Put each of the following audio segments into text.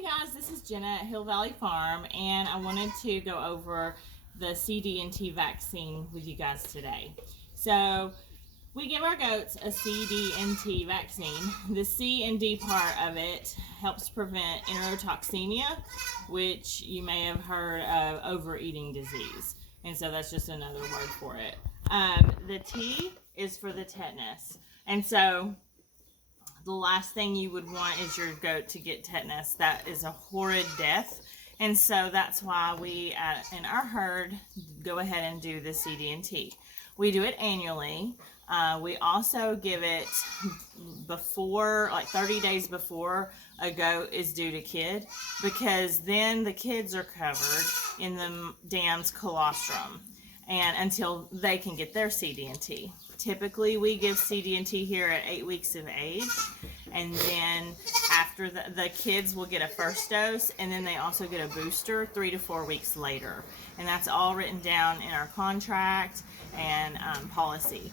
Hey guys, this is Jenna at Hill Valley Farm, and I wanted to go over the CD&T vaccine with you guys today. So we give our goats a CD&T vaccine. The C and D part of it helps prevent enterotoxemia, which you may have heard of overeating disease. And so that's just another word for it. The T is for the tetanus. And so the last thing you would want is your goat to get tetanus. That is a horrid death. And so that's why we, in our herd, go ahead and do the CD&T. We do it annually. We also give it before, like 30 days before a goat is due to kid, because then the kids are covered in the dam's colostrum and until they can get their CD&T. Typically, we give CD&T here at 8 weeks of age, and then after the kids will get a first dose, and then they also get a booster 3 to 4 weeks later. And that's all written down in our contract and policy.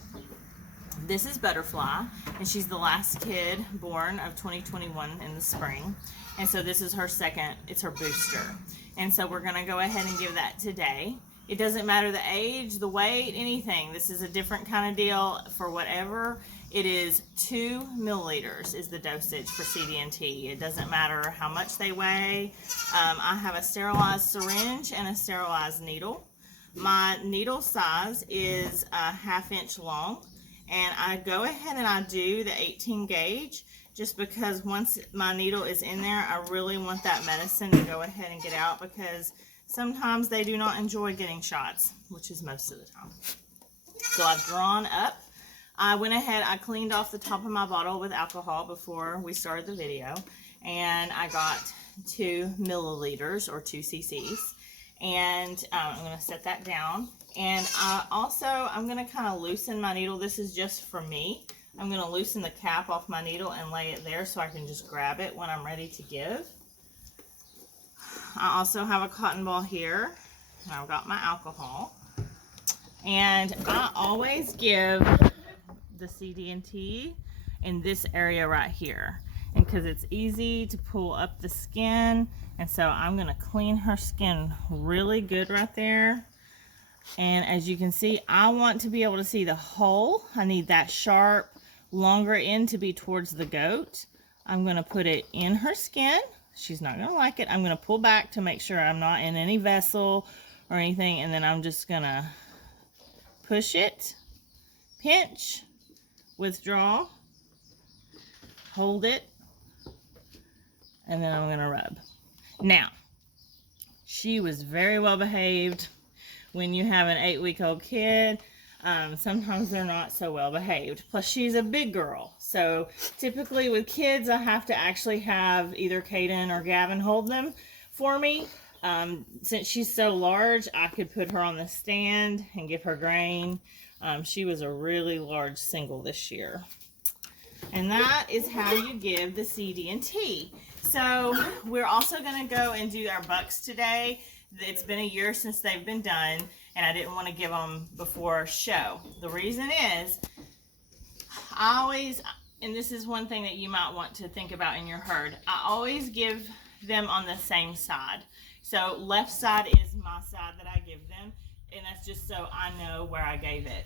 This is Butterfly, and she's the last kid born of 2021 in the spring. And so this is her second, it's her booster. And so we're gonna go ahead and give that today. It doesn't matter the age, the weight, anything. This is a different kind of deal for whatever. It is 2 milliliters is the dosage for CD&T. It doesn't matter how much they weigh. I have a sterilized syringe and a sterilized needle. My needle size is a 1/2 inch long, and I go ahead and I do the 18 gauge just because once my needle is in there, I really want that medicine to go ahead and get out, because sometimes they do not enjoy getting shots, which is most of the time. So I've drawn up. I went ahead, I cleaned off the top of my bottle with alcohol before we started the video, and I got 2 milliliters or 2 cc's. And I'm going to set that down. And I'm going to kind of loosen my needle. This is just for me. I'm going to loosen the cap off my needle and lay it there so I can just grab it when I'm ready to give. I also have a cotton ball here. I've got my alcohol. And I always give the CD&T in this area right here. And because it's easy to pull up the skin. And so I'm going to clean her skin really good right there. And as you can see, I want to be able to see the hole. I need that sharp, longer end to be towards the goat. I'm going to put it in her skin. She's not going to like it. I'm going to pull back to make sure I'm not in any vessel or anything. And then I'm just going to push it, pinch, withdraw, hold it, and then I'm going to rub. Now, she was very well behaved. When you have an 8-week-old kid, sometimes they're not so well behaved. Plus, she's a big girl. So typically with kids, I have to actually have either Kaden or Gavin hold them for me. Since she's so large, I could put her on the stand and give her grain. She was a really large single this year. And that is how you give the CD&T. So we're also going to go and do our bucks today. It's been a year since they've been done, and I didn't want to give them before show. The reason is, I always, and this is one thing that you might want to think about in your herd, I always give them on the same side. So left side is my side that I give them, and that's just so I know where I gave it.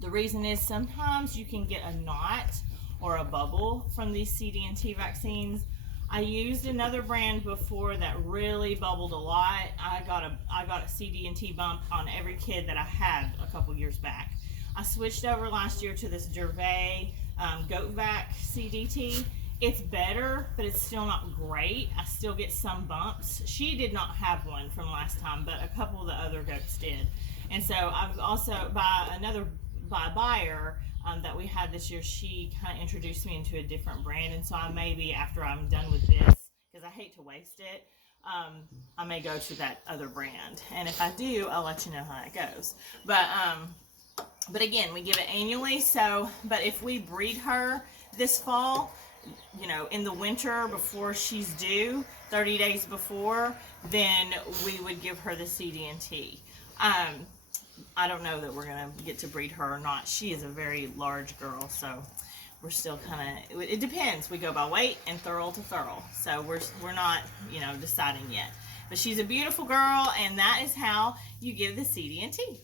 The reason is sometimes you can get a knot or a bubble from these CD&T vaccines. I used another brand before that really bubbled a lot. I got a CD&T bump on every kid that I had a couple years back. I switched over last year to this Gervais GoatVac CDT. It's better, but it's still not great. I still get some bumps. She did not have one from last time, but a couple of the other goats did. And so I've also, by a buyer that we had this year, she kind of introduced me into a different brand. And so I maybe, after I'm done with this, because I hate to waste it, I may go to that other brand. And if I do, I'll let you know how it goes. But again, we give it annually. So, but if we breed her this fall, you know, in the winter before she's due, 30 days before, then we would give her the CD&T. I don't know that we're going to get to breed her or not. She is a very large girl, so we're still kind of, it depends. We go by weight and thorough to thorough. So we're not, deciding yet. But she's a beautiful girl, and that is how you give the CD&T.